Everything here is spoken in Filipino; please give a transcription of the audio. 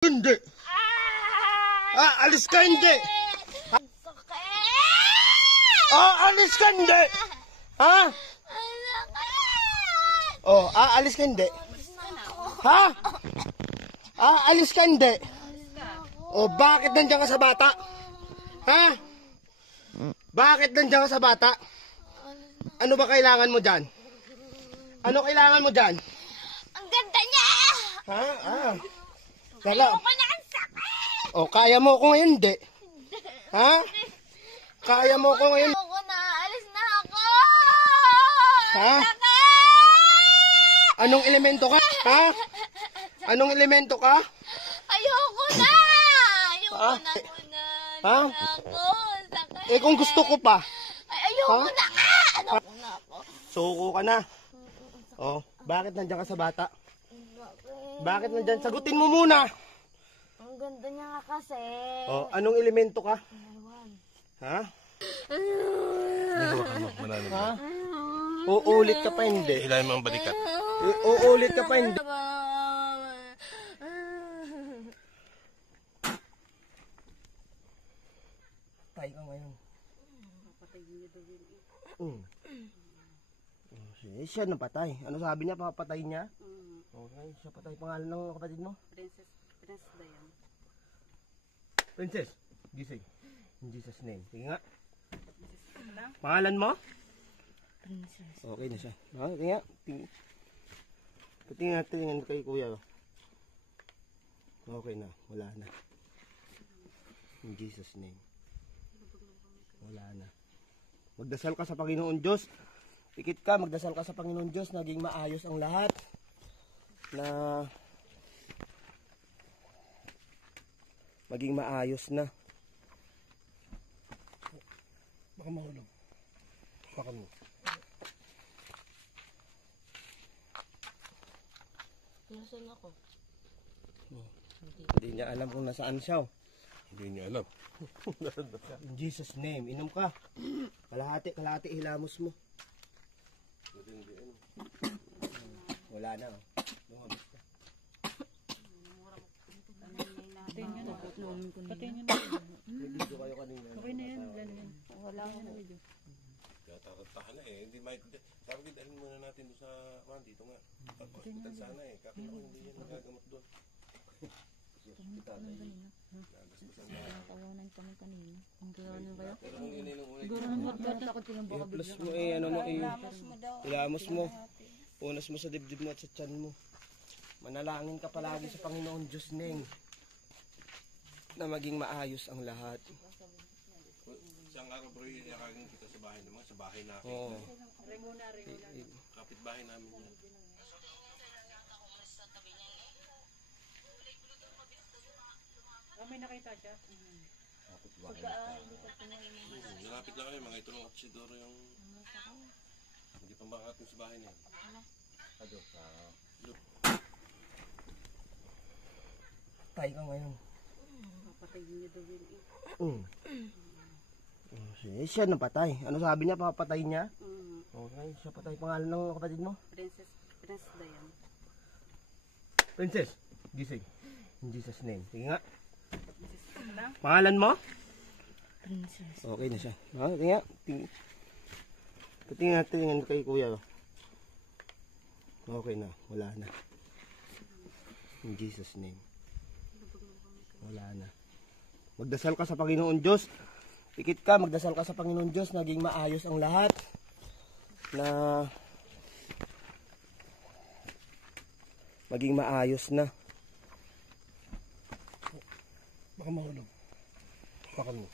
Hindi. Alis ka hindi. Alis ka hindi. Ha? Alis ka hindi. Ha? Alis ka hindi. Bakit nandiyan ka sa bata? Ha? Bakit nandiyan ka sa bata? Ano ba kailangan mo dyan? Ano kailangan mo dyan? Ang ganda niya! Ha? Ayoko na, ang sakit! Kaya mo ko ngayon, hindi. Ha? Kaya mo ko ngayon. Ayoko na, alis na ako! Ha? Sakit! Anong elemento ka? Ha? Anong elemento ka? Ayoko na! Ayoko na muna. Ha? Ako, sakit. Kung gusto ko pa. Ayoko na nga! Ano na ako? Suko ka na. Bakit nandiyan ka sa bata? Bakit nandiyan? Sagutin mo muna. Ang ganda niya nga kasi. Anong elemento ka? Ha? Ha? Uulit ka pa hindi. Hilahin mo ang balikat. Uulit ka pa hindi. Patay ka ngayon. Siya napatay. Ano sabi niya? Papatay niya? Okay, siya patay. Pangalan ng kapatid mo? Princess Dayan. Princess. Gising. In Jesus name. Sige nga. Pangalan mo? Princess. Okay na siya. Sige nga. Tingnan kay kuya. Okay na. Wala na. In Jesus name. Wala na. Magdasal ka sa Panginoon Diyos. Pikit ka, magdasal ka sa Panginoon Diyos. Naging maayos ang lahat. Na maging maayos na. Baka mahulog. Baka mo. Nasaan ako? Hindi niya alam kung nasaan siya. Hindi niya alam. In Jesus name, inom ka. Kalahati hilamos mo. Wala na. Lumabas ka. Patayin nyo na. May video kayo kanina. Okay na yan. Wala ko na video. Tahan na eh. Hindi maintindihan. Sabi ko, dalhin muna natin doon sa dito nga. Hospital sana eh. Kakita ko hindi yan nagagamot doon. Nakawanan kami kanina. Ang gawanan kayo? Pero nung ininom ulit. Siguro nang takot yung baka Plus mo hilamos mo. Punas mo sa dibdib mo at sa tiyan mo. Manalangin ka palagi sa Panginoon Diyos Neng. Na maging maayos ang lahat. Isang araw bro, yakagin kita sa bahay naman. Sa bahay natin. Oo. Kapit bahay namin yan. may nakita siya. Nalapit lang kami, mga itulong at sidoro yung hindi pa makakating sa bahay niya. Patay ka ngayon. Papatayin niya daw yun Siya napatay. Ano sabi niya? Papatay niya? Okay, siya patay. Pangalan ng kapatid mo? Princess Dayan. Princess. Gising. In Jesus name. Sige nga. Pangalan mo? Princess. Okay na siya. Sige nga. Tingnan kay kuya. Okay na. Wala na. In Jesus name. Wala na. Magdasal ka sa Panginoon Diyos. Pikit ka, magdasal ka sa Panginoon Diyos. Naging maayos ang lahat. Na maging maayos na. Baka mahulog. Baka mo.